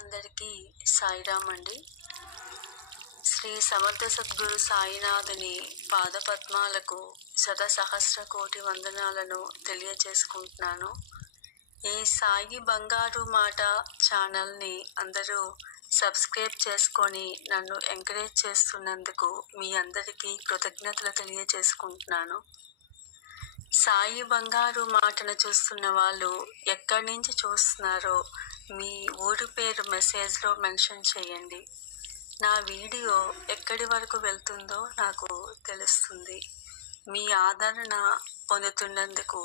అందరికీ సాయిరామ్ అండి. శ్రీ సమర్థ సద్గురు సాయినాథుని పాదపద్మాలకు సహస్ర కోటి వందనాలను తెలియజేసుకుంటున్నాను. ఈ సాయి బంగారు మాట ఛానల్ని అందరూ సబ్స్క్రైబ్ చేసుకొని నన్ను ఎంకరేజ్ చేస్తున్నందుకు మీ అందరికీ కృతజ్ఞతలు తెలియజేసుకుంటున్నాను. సాయి బంగారు మాటను చూస్తున్న వాళ్ళు ఎక్కడి నుంచి చూస్తున్నారో మీ ఊరి పేరు మెసేజ్లో మెన్షన్ చేయండి. నా వీడియో ఎక్కడి వరకు వెళ్తుందో నాకు తెలుస్తుంది. మీ ఆదరణ పొందుతున్నందుకు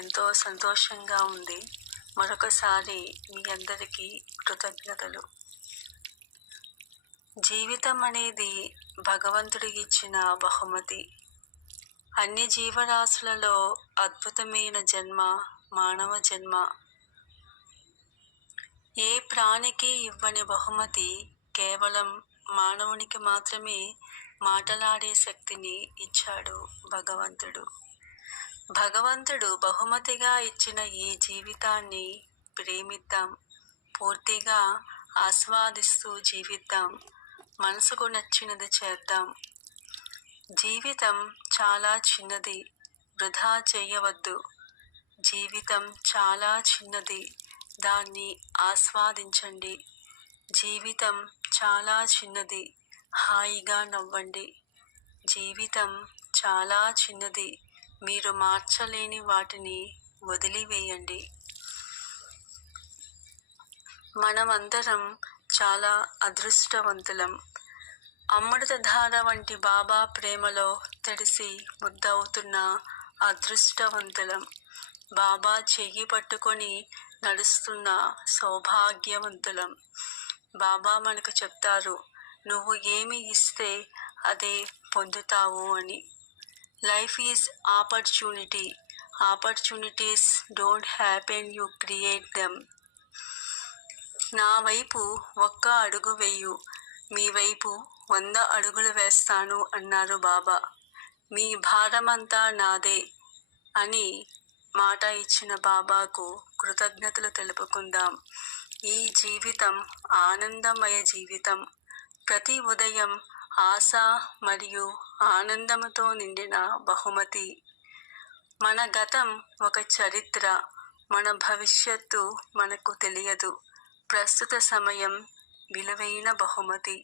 ఎంతో సంతోషంగా ఉంది. మరొకసారి మీ అందరికీ కృతజ్ఞతలు. జీవితం అనేది భగవంతుడు ఇచ్చిన బహుమతి. అన్ని జీవరాశులలో అద్భుతమైన జన్మ మానవ జన్మ. ఏ ప్రాణికి ఇవ్వని బహుమతి కేవలం మానవునికి మాత్రమే మాటలాడే శక్తిని ఇచ్చాడు భగవంతుడు. భగవంతుడు బహుమతిగా ఇచ్చిన ఈ జీవితాన్ని ప్రేమిద్దాం, పూర్తిగా ఆస్వాదిస్తూ జీవిద్దాం, మనసుకు నచ్చినది చేద్దాం. జీవితం చాలా చిన్నది, వృధా చేయవద్దు. జీవితం చాలా చిన్నది, దాన్ని ఆస్వాదించండి. జీవితం చాలా చిన్నది, హాయిగా నవ్వండి. జీవితం చాలా చిన్నది, మీరు మార్చలేని వాటిని వదిలివేయండి. మనమందరం చాలా అదృష్టవంతులం. అమృతధార వంటి బాబా ప్రేమలో తడిసి ముద్దవుతున్న అదృష్టవంతులం. బాబా చెయ్యి పట్టుకొని నడుస్తున్న సౌభాగ్యవంతులం. బాబా మనకు చెప్తారు, నువ్వు ఏమి ఇస్తే అదే పొందుతావు అని. Life is opportunity. Opportunities don't happen, you create them. నా వైపు ఒక్క అడుగు వెయ్యు, మీ వైపు 100 అడుగులు వేస్తాను అన్నారు బాబా. మీ భారమంతా నాదే అని మాట ఇచ్చిన బాబాకు కృతజ్ఞతలు తెలుపుకుందాం. ఈ జీవితం ఆనందమయ జీవితం. ప్రతి ఉదయం ఆశ మరియు ఆనందంతో నిండిన బహుమతి. మన గతం ఒక చరిత్ర, మన భవిష్యత్తు మనకు తెలియదు. ప్రస్తుత సమయం విలువైన బహుమతి.